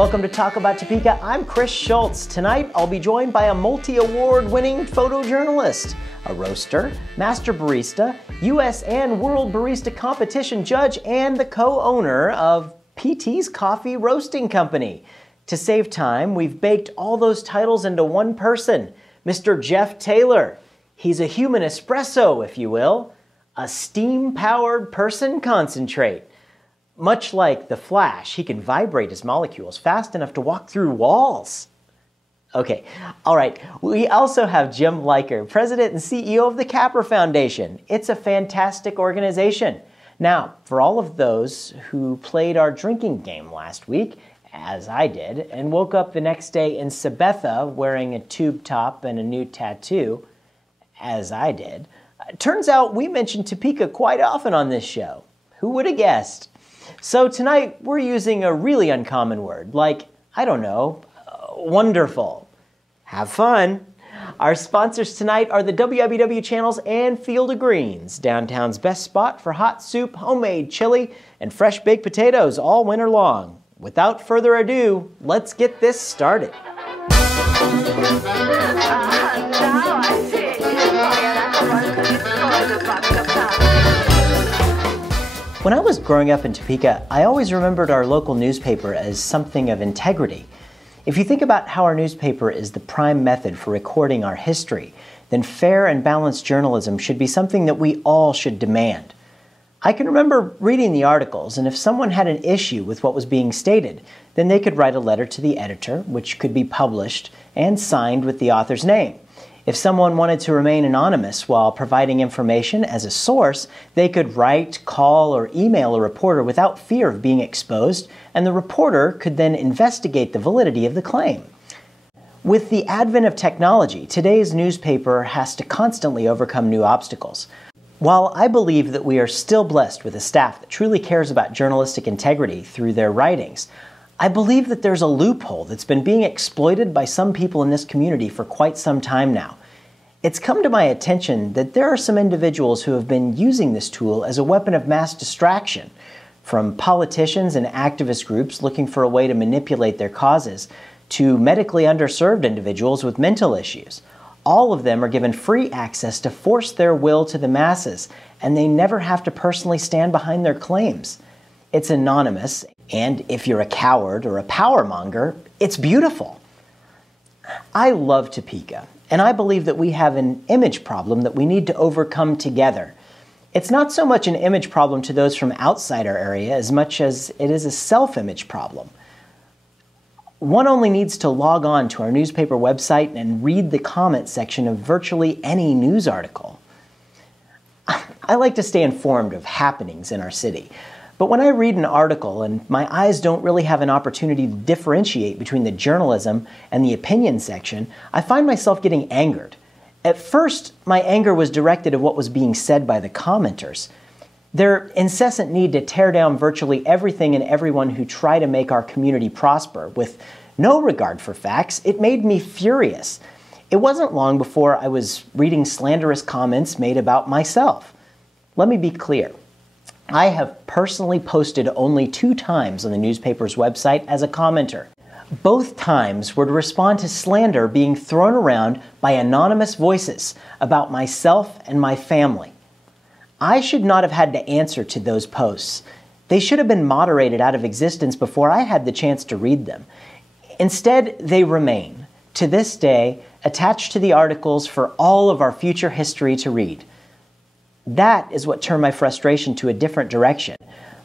Welcome to Talk About Topeka. I'm Chris Schultz. Tonight, I'll be joined by a multi-award winning photojournalist, a roaster, master barista, U.S. and World Barista Competition judge, and the co-owner of PT's Coffee Roasting Company. To save time, we've baked all those titles into one person, Mr. Jeff Taylor. He's a human espresso, if you will, a steam-powered person concentrate. Much like the Flash, he can vibrate his molecules fast enough to walk through walls. Okay, all right. We also have Jim Leiker, President and CEO of the Capper Foundation. It's a fantastic organization. Now, for all of those who played our drinking game last week, as I did, and woke up the next day in Sabetha wearing a tube top and a new tattoo, as I did, turns out we mention Topeka quite often on this show. Who would have guessed? So tonight, we're using a really uncommon word, like, I don't know, wonderful. Have fun. Our sponsors tonight are the WWW Channels and Field of Greens, downtown's best spot for hot soup, homemade chili, and fresh baked potatoes all winter long. Without further ado, let's get this started. When I was growing up in Topeka, I always remembered our local newspaper as something of integrity. If you think about how our newspaper is the prime method for recording our history, then fair and balanced journalism should be something that we all should demand. I can remember reading the articles, and if someone had an issue with what was being stated, then they could write a letter to the editor, which could be published and signed with the author's name. If someone wanted to remain anonymous while providing information as a source, they could write, call, or email a reporter without fear of being exposed, and the reporter could then investigate the validity of the claim. With the advent of technology, today's newspaper has to constantly overcome new obstacles. While I believe that we are still blessed with a staff that truly cares about journalistic integrity through their writings, I believe that there's a loophole that's been being exploited by some people in this community for quite some time now. It's come to my attention that there are some individuals who have been using this tool as a weapon of mass distraction, from politicians and activist groups looking for a way to manipulate their causes, to medically underserved individuals with mental issues. All of them are given free access to force their will to the masses, and they never have to personally stand behind their claims. It's anonymous, and if you're a coward or a powermonger, it's beautiful. I love Topeka, and I believe that we have an image problem that we need to overcome together. It's not so much an image problem to those from outside our area as much as it is a self-image problem. One only needs to log on to our newspaper website and read the comment section of virtually any news article. I like to stay informed of happenings in our city. But when I read an article and my eyes don't really have an opportunity to differentiate between the journalism and the opinion section, I find myself getting angered. At first, my anger was directed at what was being said by the commenters. Their incessant need to tear down virtually everything and everyone who try to make our community prosper with no regard for facts, it made me furious. It wasn't long before I was reading slanderous comments made about myself. Let me be clear. I have personally posted only 2 times on the newspaper's website as a commenter. Both times were to respond to slander being thrown around by anonymous voices about myself and my family. I should not have had to answer to those posts. They should have been moderated out of existence before I had the chance to read them. Instead, they remain, to this day, attached to the articles for all of our future history to read. That is what turned my frustration to a different direction.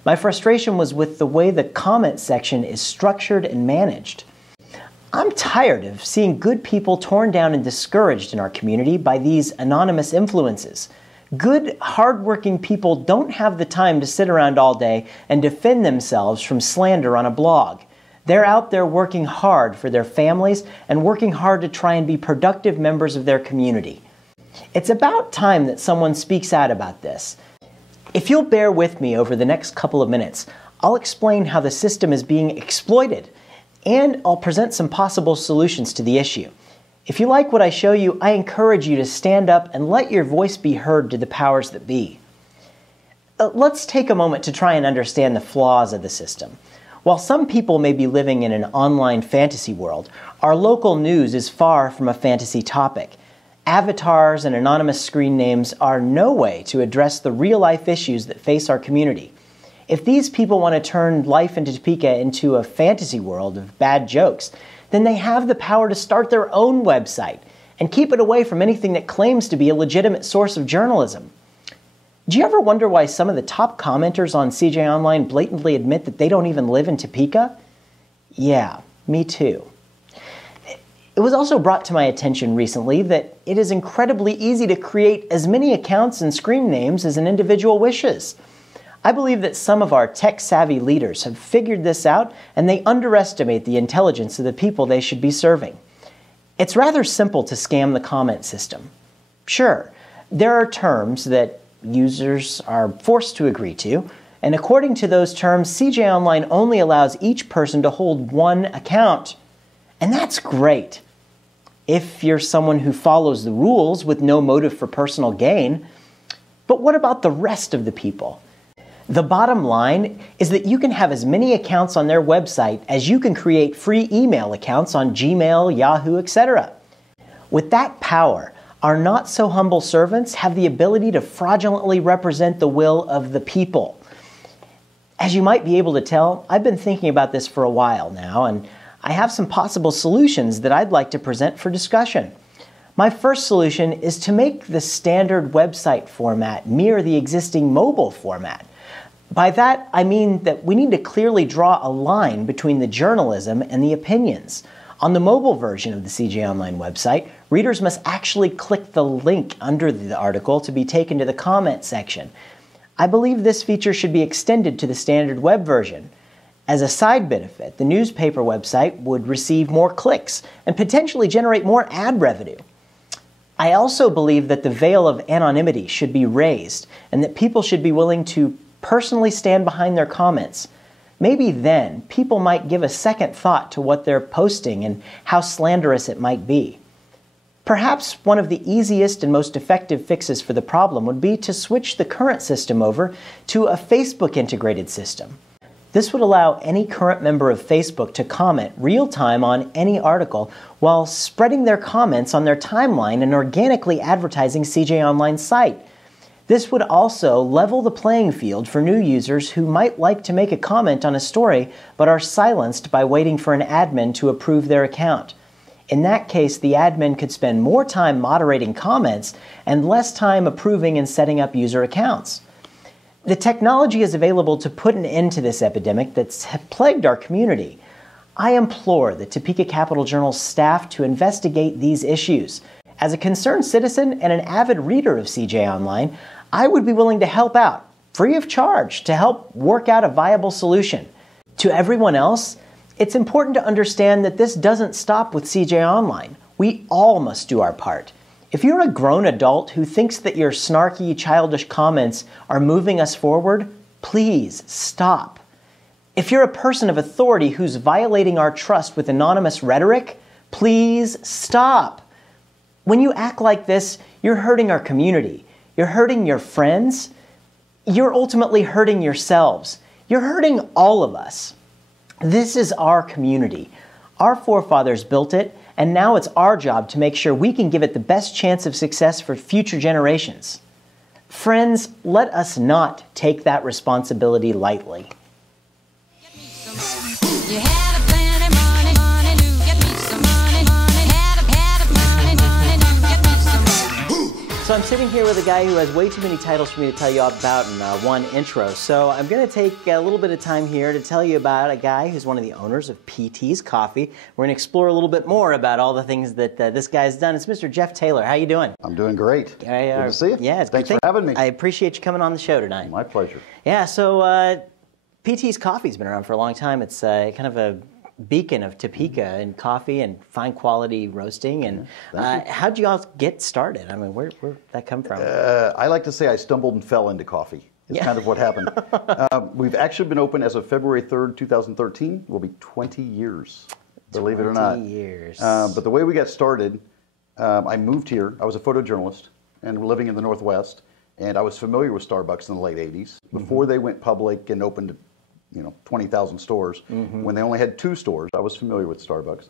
My frustration was with the way the comment section is structured and managed. I'm tired of seeing good people torn down and discouraged in our community by these anonymous influences. Good, hardworking people don't have the time to sit around all day and defend themselves from slander on a blog. They're out there working hard for their families and working hard to try and be productive members of their community. It's about time that someone speaks out about this. If you'll bear with me over the next couple of minutes, I'll explain how the system is being exploited, and I'll present some possible solutions to the issue. If you like what I show you, I encourage you to stand up and let your voice be heard to the powers that be. Let's take a moment to try and understand the flaws of the system. While some people may be living in an online fantasy world, our local news is far from a fantasy topic. Avatars and anonymous screen names are no way to address the real-life issues that face our community. If these people want to turn life in Topeka into a fantasy world of bad jokes, then they have the power to start their own website and keep it away from anything that claims to be a legitimate source of journalism. Do you ever wonder why some of the top commenters on CJ Online blatantly admit that they don't even live in Topeka? Yeah, me too. It was also brought to my attention recently that it is incredibly easy to create as many accounts and screen names as an individual wishes. I believe that some of our tech-savvy leaders have figured this out, and they underestimate the intelligence of the people they should be serving. It's rather simple to scam the comment system. Sure, there are terms that users are forced to agree to, and according to those terms, CJ Online only allows each person to hold one account. And that's great if you're someone who follows the rules with no motive for personal gain. But what about the rest of the people? The bottom line is that you can have as many accounts on their website as you can create free email accounts on Gmail, Yahoo, etc. With that power, our not-so-humble servants have the ability to fraudulently represent the will of the people. As you might be able to tell, I've been thinking about this for a while now, and I have some possible solutions that I'd like to present for discussion. My first solution is to make the standard website format mirror the existing mobile format. By that, I mean that we need to clearly draw a line between the journalism and the opinions. On the mobile version of the CJ Online website, readers must actually click the link under the article to be taken to the comment section. I believe this feature should be extended to the standard web version. As a side benefit, the newspaper website would receive more clicks and potentially generate more ad revenue. I also believe that the veil of anonymity should be raised and that people should be willing to personally stand behind their comments. Maybe then people might give a second thought to what they're posting and how slanderous it might be. Perhaps one of the easiest and most effective fixes for the problem would be to switch the current system over to a Facebook integrated system. This would allow any current member of Facebook to comment real-time on any article while spreading their comments on their timeline and organically advertising CJ Online's site. This would also level the playing field for new users who might like to make a comment on a story but are silenced by waiting for an admin to approve their account. In that case, the admin could spend more time moderating comments and less time approving and setting up user accounts. The technology is available to put an end to this epidemic that's plagued our community. I implore the Topeka Capital Journal's staff to investigate these issues. As a concerned citizen and an avid reader of CJ Online, I would be willing to help out, free of charge, to help work out a viable solution. To everyone else, it's important to understand that this doesn't stop with CJ Online. We all must do our part. If you're a grown adult who thinks that your snarky, childish comments are moving us forward, please stop. If you're a person of authority who's violating our trust with anonymous rhetoric, please stop. When you act like this, you're hurting our community. You're hurting your friends. You're ultimately hurting yourselves. You're hurting all of us. This is our community. Our forefathers built it, and now it's our job to make sure we can give it the best chance of success for future generations. Friends, let us not take that responsibility lightly. So I'm sitting here with a guy who has way too many titles for me to tell you about in one intro. So I'm going to take a little bit of time here to tell you about a guy who's one of the owners of PT's Coffee. We're going to explore a little bit more about all the things that this guy's done. It's Mr. Jeff Taylor. How you doing? I'm doing great. Good to see you. Yeah, it's Thanks for having me. I appreciate you coming on the show tonight. My pleasure. Yeah, so PT's Coffee's been around for a long time. It's kind of a beacon of Topeka and coffee and fine quality roasting. And how'd you all get started? I mean, where'd that come from? I like to say I stumbled and fell into coffee. It's kind of what happened. We've actually been open as of February 3rd, 2013. We'll be 20 years, believe it or not. 20 years. But the way we got started, I moved here. I was a photojournalist and living in the Northwest. And I was familiar with Starbucks in the late 80s. Before they went public and opened 20,000 stores. When they only had 2 stores, I was familiar with Starbucks.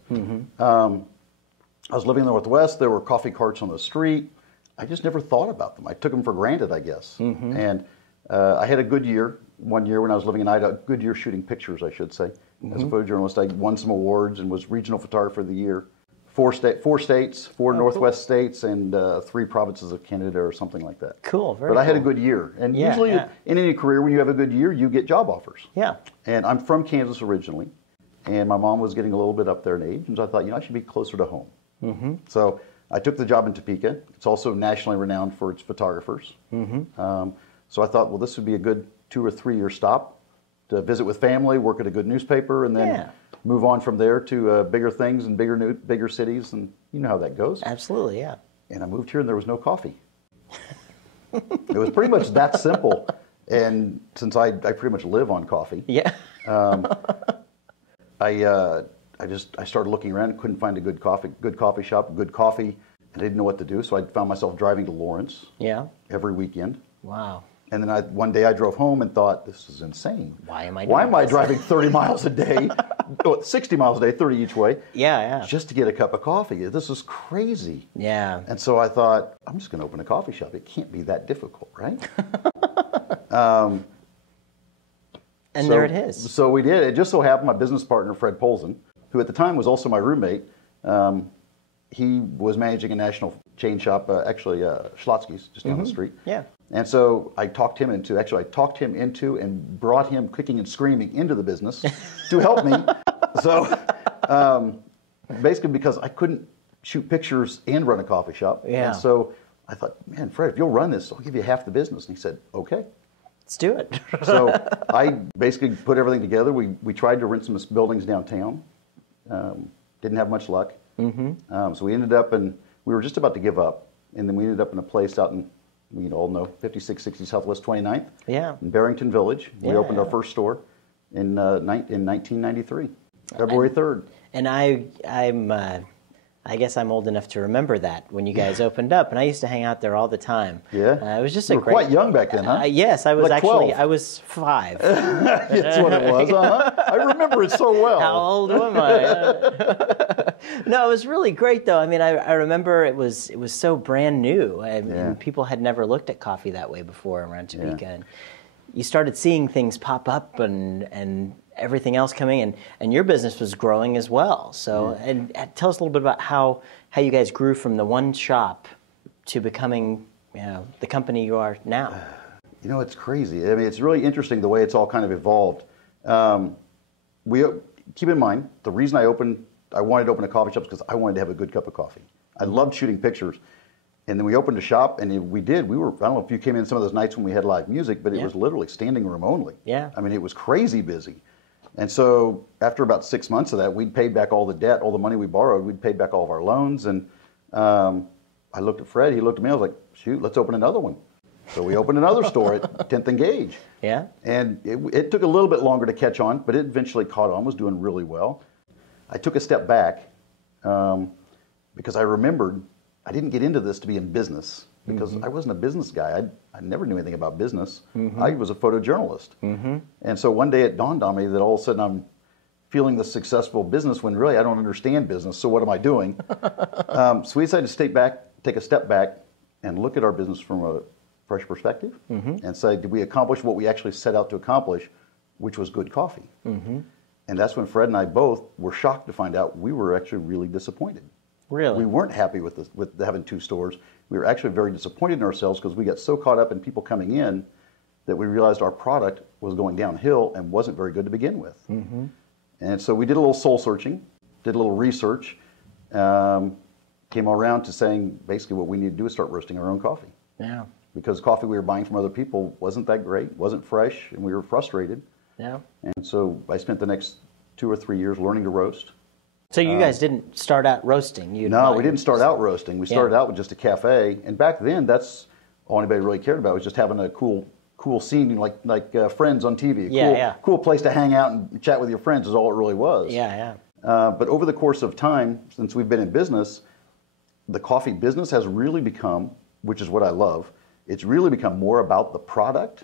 I was living in the Northwest. There were coffee carts on the street. I just never thought about them. I took them for granted, I guess. And I had a good year. One year when I was living in Idaho, a good year shooting pictures, I should say. As a photojournalist, I won some awards and was regional photographer of the year. 4 states, 4 Northwest states, and 3 provinces of Canada or something like that. Cool, very But I had a cool. good year. And usually in any career, when you have a good year, you get job offers. Yeah. And I'm from Kansas originally. And my mom was getting a little bit up there in age. And so I thought, I should be closer to home. So I took the job in Topeka. It's also nationally renowned for its photographers. So I thought, well, this would be a good 2 or 3 year stop to visit with family, work at a good newspaper, and then move on from there to bigger things and bigger cities. And you know how that goes. Absolutely, yeah. And I moved here and there was no coffee. It was pretty much that simple. And since I pretty much live on coffee, I started looking around and couldn't find a good coffee shop, good coffee, and I didn't know what to do. So I found myself driving to Lawrence every weekend. Wow. And then one day I drove home and thought, this is insane. Why am I driving 30 miles a day, 60 miles a day, 30 each way, just to get a cup of coffee? This is crazy. Yeah. And so I thought, I'm just going to open a coffee shop. It can't be that difficult, right? And there it is. So we did. It just so happened my business partner, Fred Polson, who at the time was also my roommate, he was managing a national chain shop, Schlotzsky's, just down the street. Yeah. And so I talked him into and brought him kicking and screaming into the business to help me. So basically because I couldn't shoot pictures and run a coffee shop. Yeah. And so I thought, man, Fred, if you'll run this, I'll give you half the business. And he said, okay. Let's do it. So I basically put everything together. We tried to rent some buildings downtown. Didn't have much luck. So we ended up we were just about to give up. And then we ended up in a place out in, we all know, 5660 Southwest 29th. Yeah. In Barrington Village. We opened our first store in 1993, February 3rd. And I guess I'm old enough to remember that when you guys opened up, and I used to hang out there all the time. Yeah. It was just you were quite young back then, huh? Yes, I was like 12. I was 5. That's what it was, I remember it so well. How old am I? No, it was really great though. I mean, I remember it was so brand new, and people had never looked at coffee that way before around Topeka. And you started seeing things pop up and everything else coming, and your business was growing as well. So, and tell us a little bit about how you guys grew from the one shop to becoming, the company you are now. It's crazy. I mean, it's really interesting the way it's all kind of evolved. We keep in mind the reason I wanted to open a coffee shop is because I wanted to have a good cup of coffee. I loved shooting pictures. And then we opened a shop, and we were, I don't know if you came in some of those nights when we had live music, but it was literally standing room only. Yeah. I mean, it was crazy busy. And so after about 6 months of that, we'd paid back all the debt, all the money we borrowed. We'd paid back all of our loans. And I looked at Fred. He looked at me. I was like, shoot, let's open another one. So we opened another store at 10th and Gage. Yeah. And it took a little bit longer to catch on, but it eventually caught on, was doing really well. I took a step back because I remembered I didn't get into this to be in business because I wasn't a business guy. I never knew anything about business. I was a photojournalist. And so one day it dawned on me that all of a sudden I'm feeling the successful business when really I don't understand business, so what am I doing? So we decided to take a step back and look at our business from a fresh perspective and say, did we accomplish what we actually set out to accomplish, which was good coffee? And that's when Fred and I both were shocked to find out we were actually really disappointed. Really? We weren't happy with having 2 stores. We were actually very disappointed in ourselves because we got so caught up in people coming in that we realized our product was going downhill and wasn't very good to begin with. And so we did a little soul searching, did a little research, came around to saying basically what we need to do is start roasting our own coffee. Yeah. Because coffee we were buying from other people wasn't that great, wasn't fresh, and we were frustrated. Yeah. And so I spent the next 2 or 3 years learning to roast. So you guys didn't start out roasting? No, we didn't start out roasting. We started out with just a cafe, and back then that's all anybody really cared about was just having a cool scene like Friends on TV. Cool place to hang out and chat with your friends is all it really was. But over the course of time, since we've been in business, the coffee business has really become, which is what I love, it's really become more about the product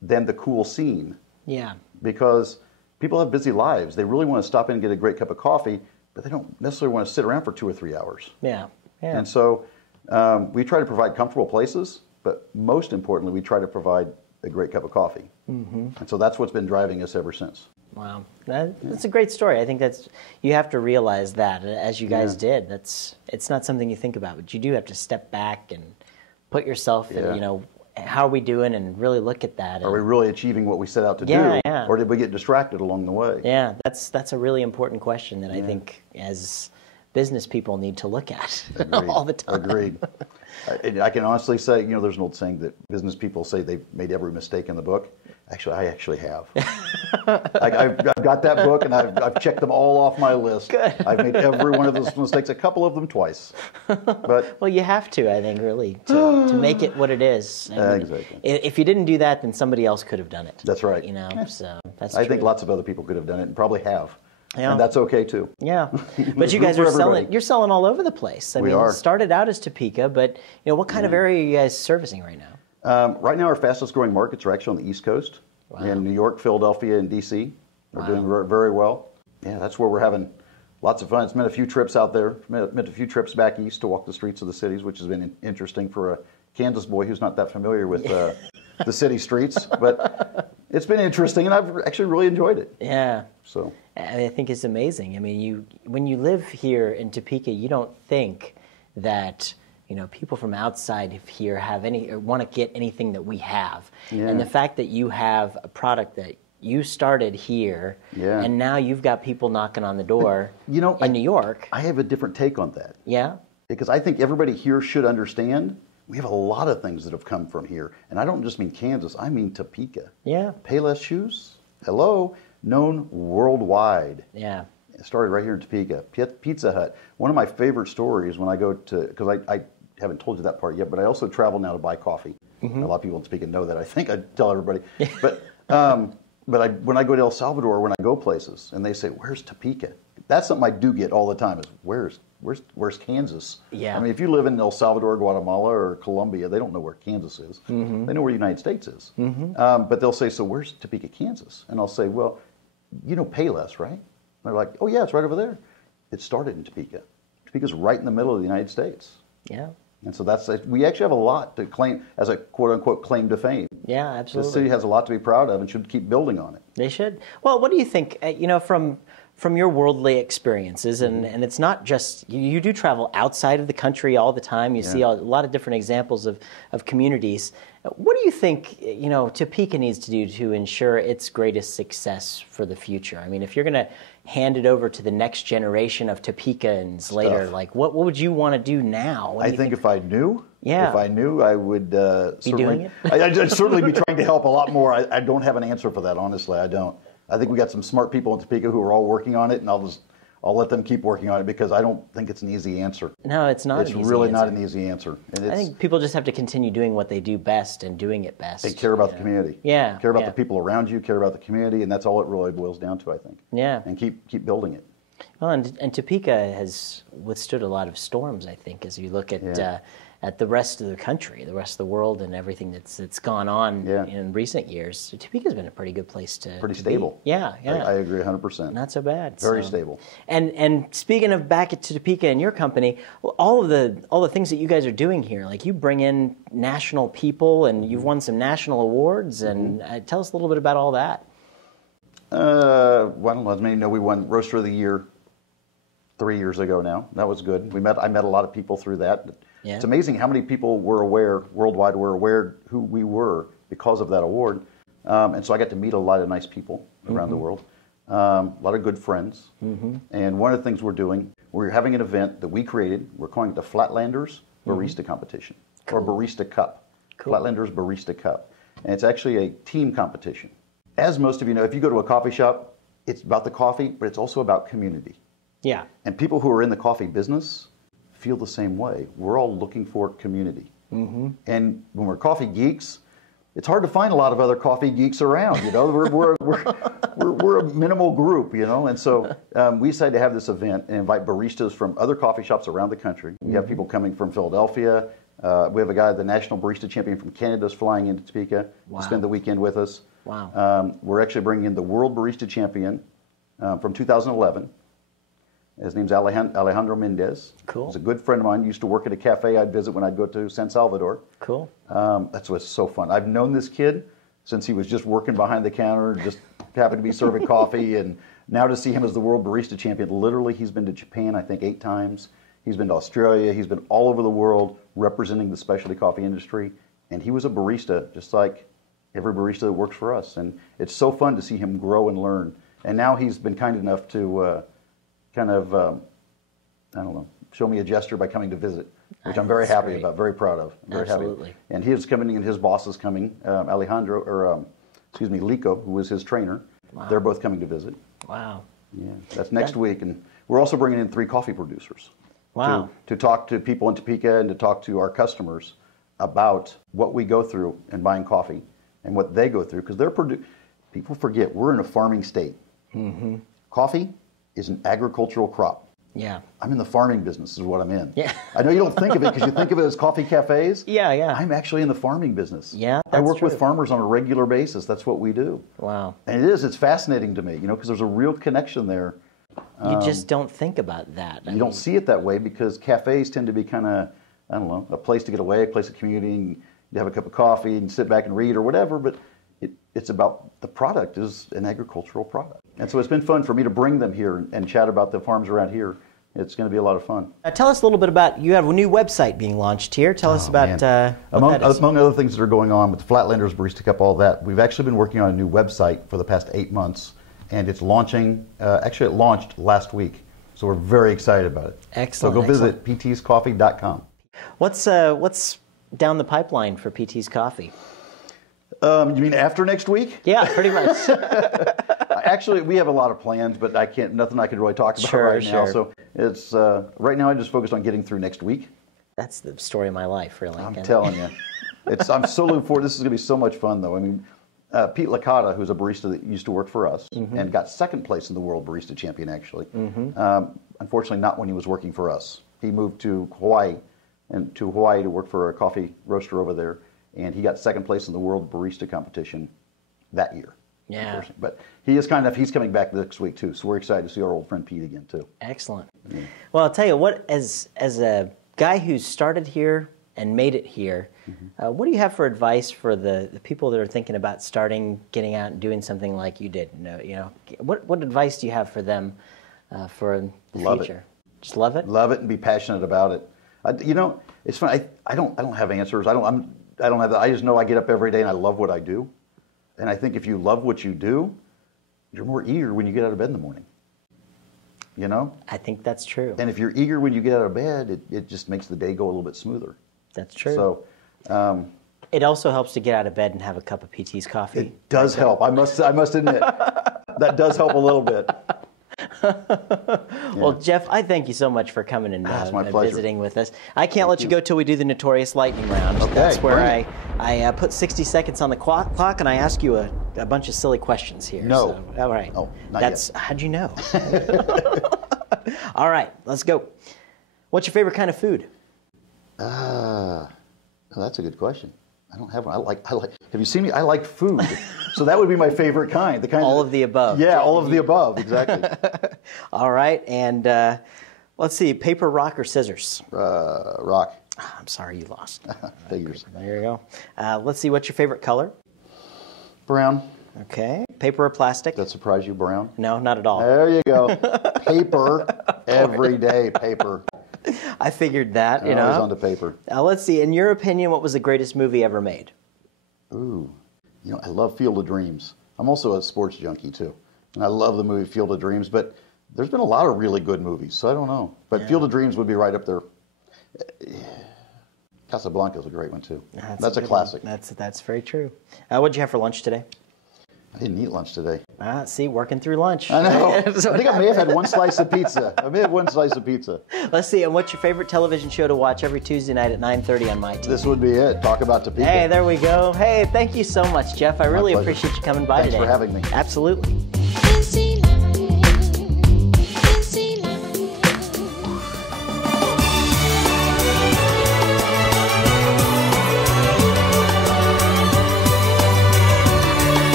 than the cool scene. Yeah. because people have busy lives. They really want to stop in and get a great cup of coffee, but they don't necessarily want to sit around for 2 or 3 hours. Yeah, yeah. And so we try to provide comfortable places, but most importantly, we try to provide a great cup of coffee. And so that's what's been driving us ever since. Wow, that's a great story. I think you have to realize that, as you guys did. It's not something you think about, but you do have to step back and put yourself in, how are we doing, and really look at that. Are we really achieving what we set out to do, or did we get distracted along the way? Yeah, that's a really important question that I think as business people need to look at all the time. Agreed. I can honestly say, there's an old saying that business people say they've made every mistake in the book. Actually, I actually have. I've got that book, and I've checked them all off my list. Good. I've made every one of those mistakes, a couple of them twice. But well, you have to, I think, really, to make it what it is. Exactly. If you didn't do that, then somebody else could have done it. That's right. So that's I true. think lots of other people could have done it, and probably have. Yeah. And that's okay too. Yeah, but you guys are selling. You're selling all over the place. I mean, are. It started out as Topeka, but what kind of area are you guys servicing right now? Right now, our fastest growing markets are actually on the East Coast. Wow. In New York, Philadelphia, and D.C. We're doing very well. Yeah, that's where we're having lots of fun. It's meant a few trips out there. Meant a few trips back east to walk the streets of the cities, which has been interesting for a Kansas boy who's not that familiar with the city streets. But it's been interesting, and I've actually really enjoyed it. Yeah. So I think it's amazing. I mean, when you live here in Topeka, you don't think that people from outside of here have or want to get anything that we have. Yeah. And the fact that you have a product that you started here, and now you've got people knocking on the door in New York. I have a different take on that. Yeah? Because I think everybody here should understand we have a lot of things that have come from here. And I don't just mean Kansas, I mean Topeka. Yeah. Payless Shoes, hello, known worldwide. Yeah. It started right here in Topeka. Pizza Hut. One of my favorite stories when I go to, because I haven't told you that part yet, but I also travel now to buy coffee. A lot of people in Topeka know that. I think I tell everybody. But when I go to El Salvador, when I go places, and they say, "Where's Topeka?" That's something I do get all the time. Is where's Kansas? Yeah. I mean, if you live in El Salvador, Guatemala, or Colombia, they don't know where Kansas is. They know where the United States is. But they'll say, "So where's Topeka, Kansas?" And I'll say, "Well, Payless, right?" And they're like, "Oh yeah, it's right over there." It started in Topeka. Topeka's right in the middle of the United States. Yeah. And so we actually have a lot to claim as a quote-unquote claim to fame. Yeah, absolutely. The city has a lot to be proud of and should keep building on it. They should. Well, what do you think, from your worldly experiences, and it's not just, you do travel outside of the country all the time. You see a lot of different examples of communities. What do you think, Topeka needs to do to ensure its greatest success for the future? I mean, if you're going to hand it over to the next generation of Topekans later, like what would you want to do now? I think if I knew, I would be doing it. I'd certainly be trying to help a lot more. I don't have an answer for that, honestly. I don't. I think we got some smart people in Topeka who are all working on it, and I'll let them keep working on it because I don't think it's an easy answer. No, it's not. It's really not an easy answer. And I think people just have to continue doing what they do best and doing it best. They care about the community. Yeah. Care about the people around you, care about the community, and that's all it really boils down to, I think. Yeah. And keep building it. Well, and Topeka has withstood a lot of storms, I think, as you look at the rest of the country, the rest of the world, and everything that's gone on in recent years. Topeka's been a pretty good place to Pretty stable. Be. Yeah. I agree 100%. Not so bad. Very stable. And speaking of back to Topeka and your company, all the things that you guys are doing here, like you bring in national people, and you've won some national awards, and tell us a little bit about all that. Well, as many know, we won Roaster of the Year 3 years ago now. That was good. I met a lot of people through that. Yeah. It's amazing how many people worldwide were aware who we were because of that award. And so I got to meet a lot of nice people around the world, a lot of good friends. And one of the things we're having an event that we created. We're calling it the Flatlanders Barista Competition, or Barista Cup. Cool. Flatlanders Barista Cup. And it's actually a team competition. As most of you know, if you go to a coffee shop, it's about the coffee, but it's also about community. Yeah. And people who are in the coffee business feel the same way. We're all looking for community. And when we're coffee geeks, it's hard to find a lot of other coffee geeks around. We're a minimal group, And so we decided to have this event and invite baristas from other coffee shops around the country. We have people coming from Philadelphia, We have a guy, the national barista champion from Canada, is flying into Topeka to spend the weekend with us. Wow. We're actually bringing in the world barista champion from 2011. His name's Alejandro Mendez. Cool. He's a good friend of mine. Used to work at a cafe I'd visit when I'd go to San Salvador. Cool. That's what's so fun. I've known this kid since he was just working behind the counter, just happened to be serving coffee, and now to see him as the world barista champion, literally he's been to Japan, I think, 8 times. He's been to Australia. He's been all over the world representing the specialty coffee industry, and he was a barista just like every barista that works for us. And it's so fun to see him grow and learn. And now he's been kind enough to I don't know, show me a gesture by coming to visit, which I'm very happy about, very proud of. I'm very Absolutely. happy. And he is coming, and his boss is coming, Leiker, who was his trainer. Wow. They're both coming to visit. Wow. Yeah, that's next week. And we're also bringing in 3 coffee producers. Wow. To talk to people in Topeka and to talk to our customers about what we go through in buying coffee and what they go through, because people forget we're in a farming state. Mm-hmm. Coffee is an agricultural crop. Yeah. I'm in the farming business is what I'm in. Yeah. I know you don't think of it because you think of it as coffee cafes. Yeah, yeah. I'm actually in the farming business. Yeah, I that's work with true. farmers on a regular basis. That's what we do. Wow. And it's fascinating to me, because there's a real connection there. You just don't think about that. You don't see it that way because cafes tend to be kind of, I don't know, a place to get away, a place of community, and you have a cup of coffee and sit back and read or whatever, but it's about the product is an agricultural product. And so it's been fun for me to bring them here and chat about the farms around here. It's going to be a lot of fun. Tell us a little bit about, you have a new website being launched here. Tell us about what that is. Among other things that are going on with the Flatlanders Barista Cup, all that, we've actually been working on a new website for the past 8 months, and it's launching, actually it launched last week, so we're very excited about it. Excellent. So go visit ptscoffee.com. What's down the pipeline for PT's Coffee? You mean after next week? Yeah, pretty much. Actually, we have a lot of plans, but nothing I can really talk about right now. So it's right now I'm just focused on getting through next week. That's the story of my life, really. I'm telling you. I'm so looking forward. This is going to be so much fun, though. I mean, Pete Licata, who's a barista that used to work for us and got 2nd place in the World Barista Champion, actually. Unfortunately, not when he was working for us. He moved to Hawaii to work for a coffee roaster over there, and he got 2nd place in the World Barista Competition that year. Yeah. But he's coming back next week, too, so we're excited to see our old friend Pete again, too. Excellent. Yeah. Well, I'll tell you what, as a guy who started here and made it here, what do you have for advice for the people that are thinking about getting out and doing something like you did? What advice do you have for them for the future? Just love it? Love it and be passionate about it. It's fun. I don't have answers. I don't have that. I just know I get up every day and I love what I do. And I think if you love what you do, you're more eager when you get out of bed in the morning. I think that's true. And if you're eager when you get out of bed, it just makes the day go a little bit smoother. That's true. So it also helps to get out of bed and have a cup of PT's coffee. It does help. I must admit that does help a little bit. Well, Jeff, I thank you so much for coming and visiting with us. I can't let you go till we do the notorious lightning round. Okay, that's where I put 60 seconds on the clock and I ask you a bunch of silly questions here. No. So, all right. Oh, not yet. How'd you know? All right, let's go. What's your favorite kind of food? That's a good question. I don't have one. I like. Have you seen me? I like food, so that would be my favorite kind. The kind all of the above. Yeah, all of the above. Exactly. All right, and let's see. Paper, rock, or scissors? Rock. I'm sorry, you lost. Figures. There you go. Let's see. What's your favorite color? Brown. Okay. Paper or plastic? That surprise you, brown? No, not at all. There you go. Paper. Every day, paper. I figured that, Always on the paper. Let's see. In your opinion, what was the greatest movie ever made? Ooh. I love Field of Dreams. I'm also a sports junkie, too. And I love the movie Field of Dreams, but there's been a lot of really good movies, so I don't know. But Field of Dreams would be right up there. Casablanca's a great one, too. That's a classic. That's very true. What did you have for lunch today? I didn't eat lunch today. See, working through lunch. I know. I think I may have had one slice of pizza. Let's see. And what's your favorite television show to watch every Tuesday night at 9:30 on my TV? This would be it. Talk about Topeka. Hey, there we go. Hey, thank you so much, Jeff. I really appreciate you coming by today. Thanks for having me. Absolutely.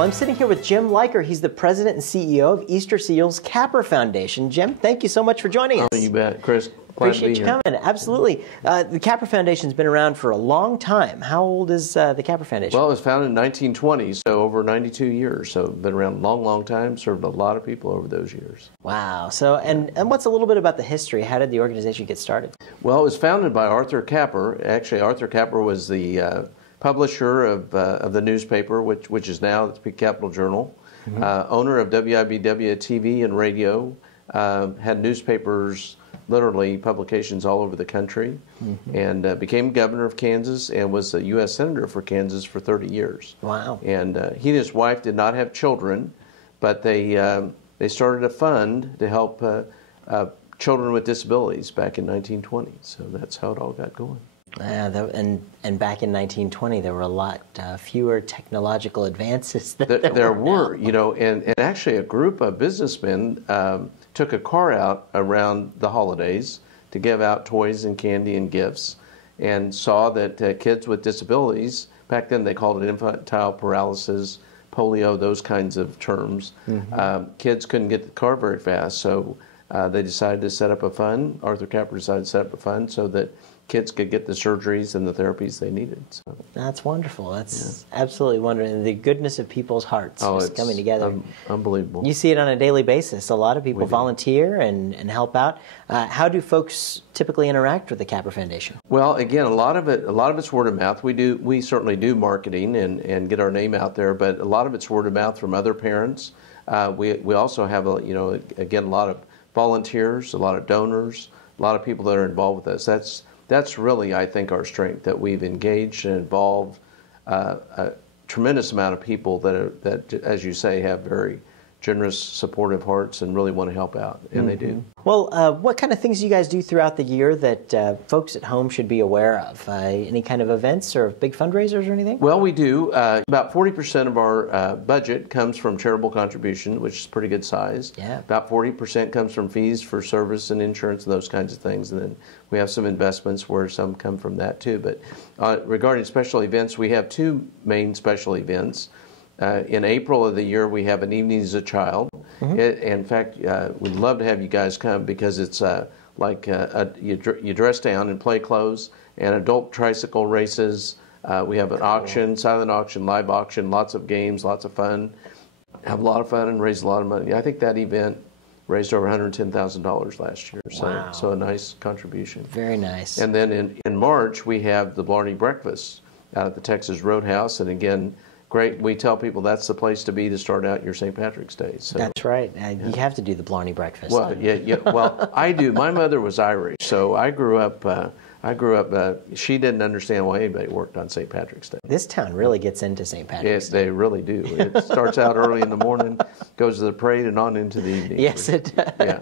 Well, I'm sitting here with Jim Leiker. He's the president and CEO of Easter Seals Capper Foundation. Jim, thank you so much for joining us. Oh, you bet, Chris. Glad Appreciate you coming. Absolutely. The Capper Foundation's been around for a long time. How old is the Capper Foundation? Well, it was founded in 1920, so over 92 years. So been around a long, long time. Served a lot of people over those years. Wow. So, and what's a little bit about the history? How did the organization get started? Well, it was founded by Arthur Capper. Actually, Arthur Capper was the publisher of the newspaper, which is now the Topeka Capital Journal. Owner of WIBW TV and radio. Had newspapers, literally publications all over the country, and became governor of Kansas and was a U.S. Senator for Kansas for 30 years. Wow. And he and his wife did not have children, but they started a fund to help children with disabilities back in 1920. So that's how it all got going. And back in 1920, there were a lot fewer technological advances than there were, you know, and actually a group of businessmen took a car out around the holidays to give out toys and candy and gifts, and saw that kids with disabilities, back then they called it infantile paralysis, polio, those kinds of terms, kids couldn't get the car very fast, so they decided to set up a fund. Arthur Capper decided to set up a fund so that kids could get the surgeries and the therapies they needed. So. That's wonderful. That's absolutely wonderful. And the goodness of people's hearts just coming together. Unbelievable. You see it on a daily basis. A lot of people volunteer and help out. How do folks typically interact with the Capper Foundation? Well, again, a lot of it's word of mouth. We certainly do marketing and get our name out there, but a lot of it's word of mouth from other parents. We also have a lot of volunteers, a lot of donors, a lot of people that are involved with us. That's really, I think, our strength, that we've engaged and involved a tremendous amount of people that, as you say, have very generous, supportive hearts and really want to help out, and they do. Well, what kind of things do you guys do throughout the year that folks at home should be aware of? Any kind of events or big fundraisers or anything? Well, we do. About 40% of our budget comes from charitable contribution, which is pretty good size. Yeah. About 40% comes from fees for service and insurance and those kinds of things. And then we have some investments where some come from that too. But regarding special events, we have two main special events. In April of the year, we have an Evening as a Child. In fact, we'd love to have you guys come because it's you dress down in play clothes and adult tricycle races. We have an auction, silent auction, live auction, lots of games, lots of fun. Have a lot of fun and raise a lot of money. I think that event raised over $110,000 last year. So a nice contribution. Very nice. And then in March, we have the Blarney Breakfast out at the Texas Roadhouse. And again, great. We tell people that's the place to be to start out your St. Patrick's Day. So, that's right. You have to do the Blarney breakfast. Well, yeah. Well, I do. My mother was Irish, so I grew up. She didn't understand why anybody worked on St. Patrick's Day. This town really gets into St. Patrick's Day. Yes, they really do. It starts out early in the morning, goes to the parade, and on into the evening. Yes, it does. Yeah.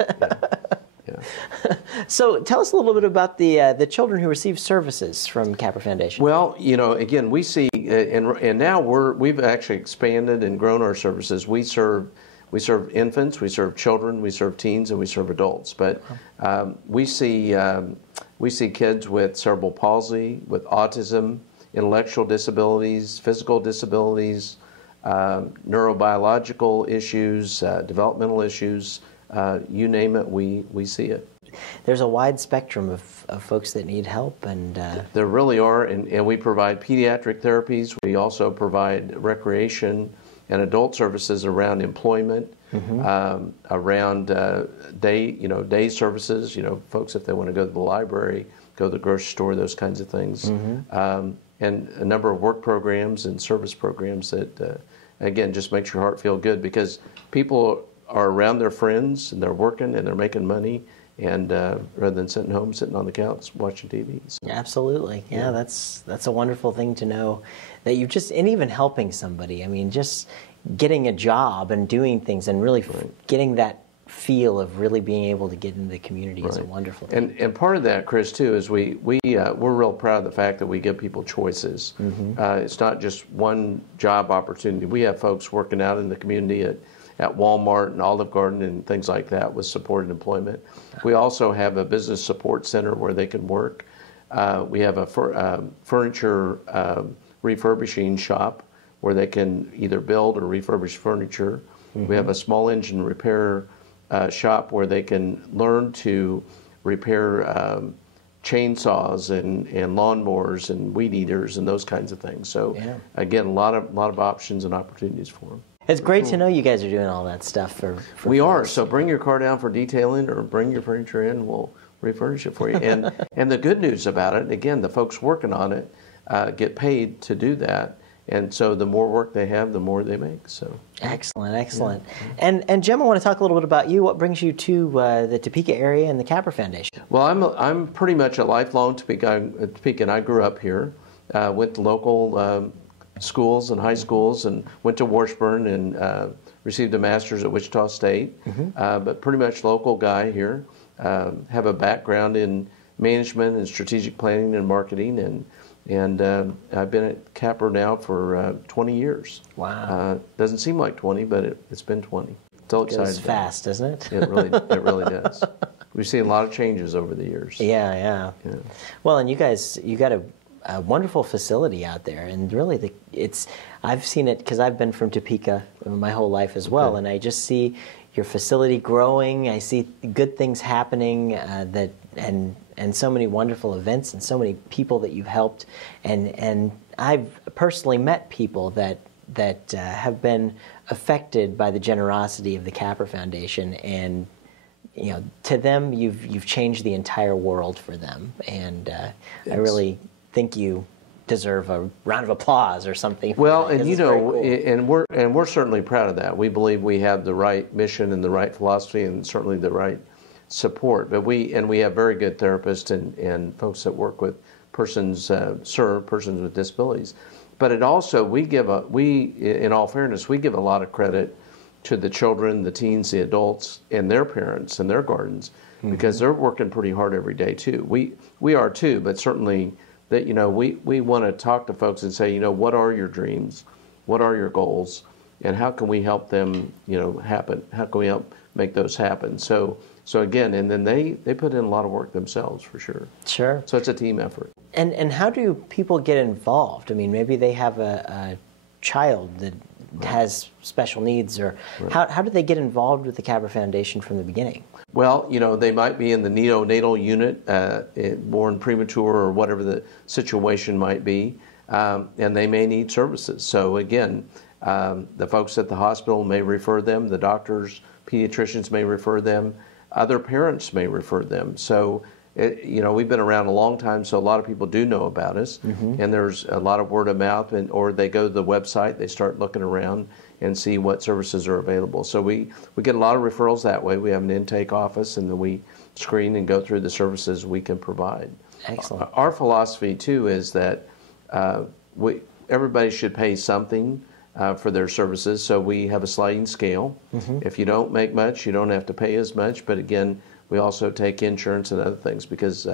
So tell us a little bit about the children who receive services from Capper Foundation. Well, again, we see, and now we've actually expanded and grown our services. We serve infants, we serve children, we serve teens, and we serve adults. But we see kids with cerebral palsy, with autism, intellectual disabilities, physical disabilities, neurobiological issues, developmental issues. You name it, we see it. There's a wide spectrum of folks that need help, and there really are, and we provide pediatric therapies. We also provide recreation and adult services around employment, around day services. Folks if they want to go to the library, go to the grocery store, those kinds of things, and a number of work programs and service programs that, again, just makes your heart feel good because people are around their friends and they're working and they're making money. And rather than sitting home, sitting on the couch, watching TV. So. Absolutely. Yeah, that's a wonderful thing to know that you've and even helping somebody. I mean, just getting a job and doing things and really getting that feel of really being able to get into the community is a wonderful thing. And part of that, Chris, too, is we're real proud of the fact that we give people choices. It's not just one job opportunity. We have folks working out in the community at Walmart and Olive Garden and things like that with supported employment. We also have a business support center where they can work. We have a furniture refurbishing shop where they can either build or refurbish furniture. We have a small engine repair shop where they can learn to repair chainsaws and lawnmowers and weed eaters and those kinds of things. So again, a lot of options and opportunities for them. It's great to know you guys are doing all that stuff for we folks. are. So bring your car down for detailing or bring your furniture in, we'll refurnish it for you. And the good news about it, again, the folks working on it get paid to do that. And so the more work they have, the more they make. So excellent. And Jim, I want to talk a little bit about you. What brings you to the Topeka area and the Capper Foundation? Well, I'm pretty much a lifelong Topekan. I grew up here, went to local schools and high schools, and went to Washburn and received a master's at Wichita State. But pretty much local guy here. Have a background in management and strategic planning and marketing, and I've been at Capper now for 20 years. Wow. Doesn't seem like 20, but it's been 20. So excited. It goes fast, doesn't it? It really does. We've seen a lot of changes over the years. Yeah. Well, and you got a wonderful facility out there, and really I've seen it because I've been from Topeka my whole life as well, and I just see your facility growing. I see good things happening and so many wonderful events and so many people that you've helped, and I've personally met people that have been affected by the generosity of the Capper Foundation, and to them you've changed the entire world for them, and I really think you deserve a round of applause or something. Well, and cool. and we're certainly proud of that. We believe we have the right mission and the right philosophy and certainly the right support. But we have very good therapists and folks that work with persons with disabilities. But it also in all fairness, we give a lot of credit to the children, the teens, the adults, and their parents and their guardians, because they're working pretty hard every day too. We are too, but certainly that we want to talk to folks and say, what are your dreams, what are your goals, and how can we help them happen? How can we help make those happen? So again, and then they put in a lot of work themselves for sure. Sure. So it's a team effort. And how do people get involved? I mean, maybe they have a child that has special needs, or how do they get involved with the Capper Foundation from the beginning? Well, they might be in the neonatal unit, born premature or whatever the situation might be, and they may need services. So again, the folks at the hospital may refer them, the doctors, pediatricians may refer them, other parents may refer them. So, we've been around a long time, so a lot of people do know about us, and there's a lot of word of mouth, or they go to the website, they start looking around and see what services are available. So we get a lot of referrals that way. We have an intake office, and then we screen and go through the services we can provide. Excellent. Our philosophy, too, is that everybody should pay something for their services, so we have a sliding scale. If you don't make much, you don't have to pay as much, but again, we also take insurance and other things because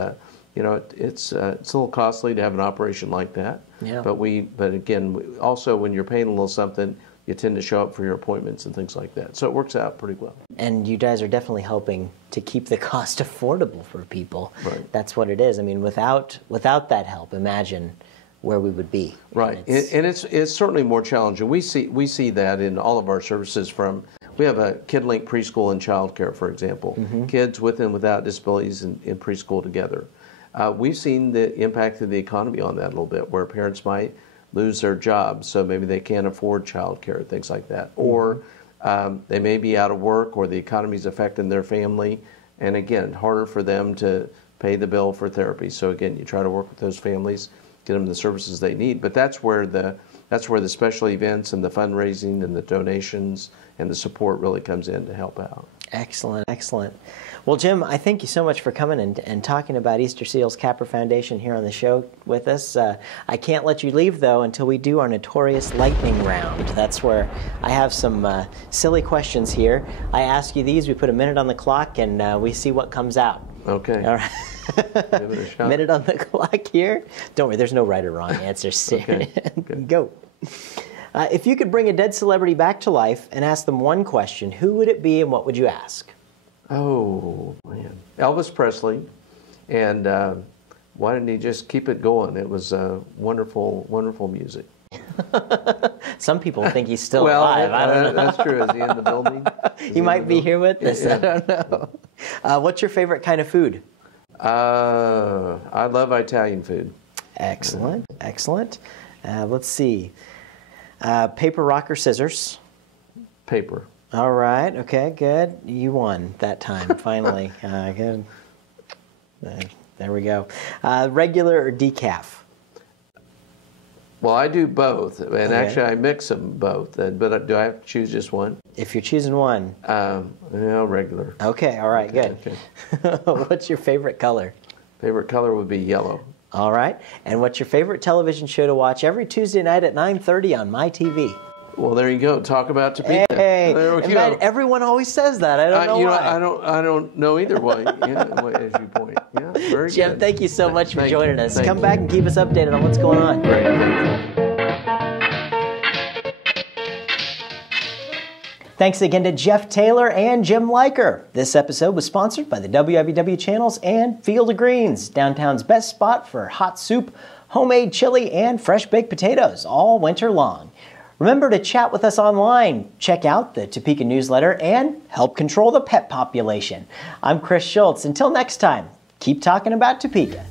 it's a little costly to have an operation like that. Yeah. But again, also when you're paying a little something, you tend to show up for your appointments and things like that. So it works out pretty well. And you guys are definitely helping to keep the cost affordable for people. Right. That's what it is. I mean, without that help, imagine where we would be. Right. And it's certainly more challenging. We see that in all of our services we have a kid-linked preschool and child care, for example, kids with and without disabilities in preschool together. We've seen the impact of the economy on that a little bit, where parents might lose their jobs, so maybe they can't afford child care, things like that. Or they may be out of work, or the economy's affecting their family, and again, harder for them to pay the bill for therapy. So again, you try to work with those families, get them the services they need. But that's where the special events and the fundraising and the donations and the support really comes in to help out. Excellent, excellent. Well, Jim, I thank you so much for coming and talking about Easter Seals Capper Foundation here on the show with us. I can't let you leave, though, until we do our notorious lightning round. That's where I have some silly questions here. I ask you these, we put a minute on the clock, and we see what comes out. Okay. All right. Give it a shot. Minute on the clock here. Don't worry, there's no right or wrong answers. Okay. Go. If you could bring a dead celebrity back to life and ask them one question, who would it be and what would you ask? Oh, man. Elvis Presley. And why didn't he just keep it going? It was wonderful, wonderful music. Some people think he's still well, alive. I don't know. That's true. Is he in the building? He might be here with us. I don't know. What's your favorite kind of food? I love Italian food. Excellent, excellent. Let's see. Paper, rock, or scissors? Paper. All right. Okay. Good. You won that time. Finally. Good. There we go. Regular or decaf? Well, I do both, and actually I mix them both. But do I have to choose just one? If you're choosing one. Regular. Okay. All right. Okay, good. What's your favorite color? Favorite color would be yellow. All right. And what's your favorite television show to watch every Tuesday night at 9:30 on my TV? Well, there you go. Talk about Topeka. Hey, there we go. Man, everyone always says that. I don't know why. I don't know either way. Yeah, as you point. Yeah, very Jim, good. thank you so much for joining us. Thank Come you. back and keep us updated on what's going on. Great. Thank you. Thanks again to Jeff Taylor and Jim Leiker. This episode was sponsored by the WWW Channels and Field of Greens, downtown's best spot for hot soup, homemade chili, and fresh baked potatoes all winter long. Remember to chat with us online, check out the Topeka newsletter, and help control the pet population. I'm Chris Schultz. Until next time, keep talking about Topeka.